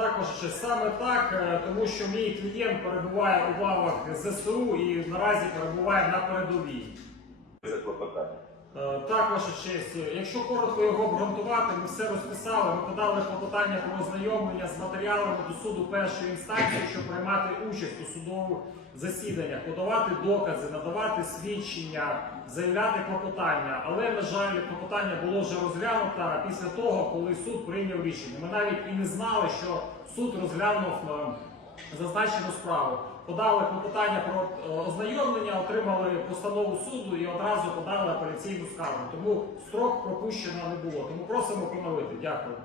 також саме так, е, тому що мій клієнт перебуває у лавах ЗСУ і наразі перебуває на передовій. Це клопотання. Так, ваша честь. Якщо коротко його обґрунтувати, ми все розписали. Ми подали клопотання про ознайомлення з матеріалами до суду першої інстанції, щоб приймати участь у судових засіданнях, подавати докази, надавати свідчення, заявляти клопотання. Але на жаль, клопотання було вже розглянуто після того, коли суд прийняв рішення. Ми навіть і не знали, що суд розглянув е, зазначену справу. Подали клопотання про е, ознайомлення, отримали постанову суду і одразу подали апеляційну скаргу. Тому строк пропущено не було. Тому просимо поновити. Дякую.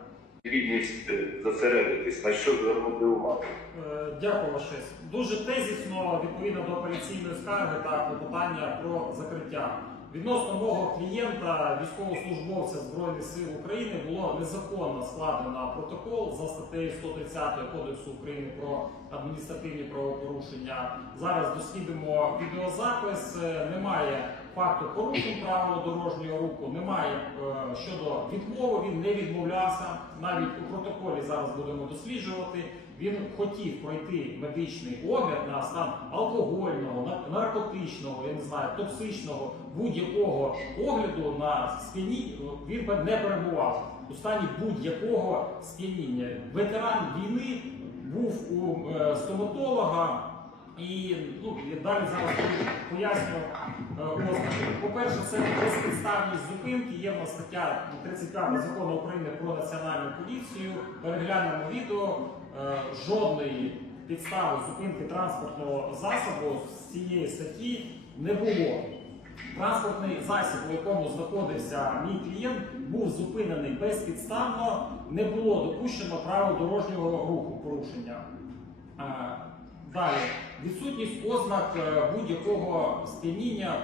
Відність е, зосередитись, на що звернути увагу. Е, Дякую, Ваша. Дуже тезісно відповідно до апеляційної скарги та клопотання про закриття. Відносно мого клієнта, військовослужбовця Збройних сил України, було незаконно складено протокол за статтею 130 Кодексу України про адміністративні правопорушення. Зараз дослідимо відеозапис. Е, Немає факту порушень правил дорожнього руху, немає е, щодо відмови. Він не відмовлявся. Навіть у протоколі зараз будемо досліджувати. Він хотів пройти медичний огляд на стан алкогольного, на- наркотичного, я не знаю, токсичного будь-якого огляду на сп'яні він би не перебував у стані будь-якого сп'яніння. Ветеран війни був у е, стоматолога. І ну, далі зараз поясню е, ознаки. По-перше, це безпідставність зупинки. Є в нас стаття 35 закону України про національну поліцію. Переглянемо відео. Е, Жодної підстави зупинки транспортного засобу з цієї статті не було. Транспортний засіб, у якому знаходився мій клієнт, був зупинений безпідставно, не було допущено правил дорожнього руху порушення. Далі, відсутність ознак е, будь-якого сп'яніння,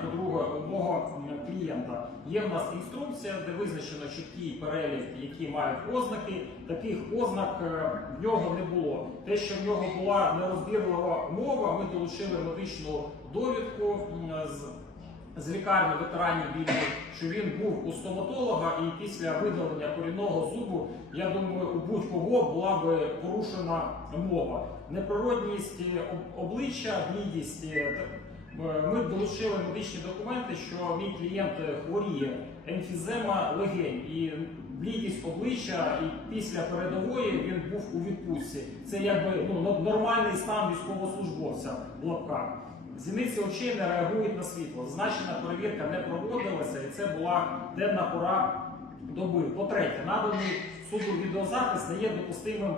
мого клієнта. Є в нас інструкція, де визначено чіткий перелік, які мають ознаки. Таких ознак е, в нього не було. Те, що в нього була нерозбірлива мова, ми долучили медичну довідку з з лікарні ветеранів війни, що він був у стоматолога, і після видалення корінного зубу, я думаю, у будь-кого була би порушена мова. Неприродність е, обличчя, блідість. е, е, Ми долучили медичні документи, що мій клієнт хворіє емфізема легень і блідість обличчя, і після передової він був у відпустці. Це якби ну нормальний стан військовослужбовця в лапках. Зіниці очей не реагують на світло. Зазначена перевірка не проводилася, і це була денна пора доби. По-третє, наданий суду відеозапис не є допустимим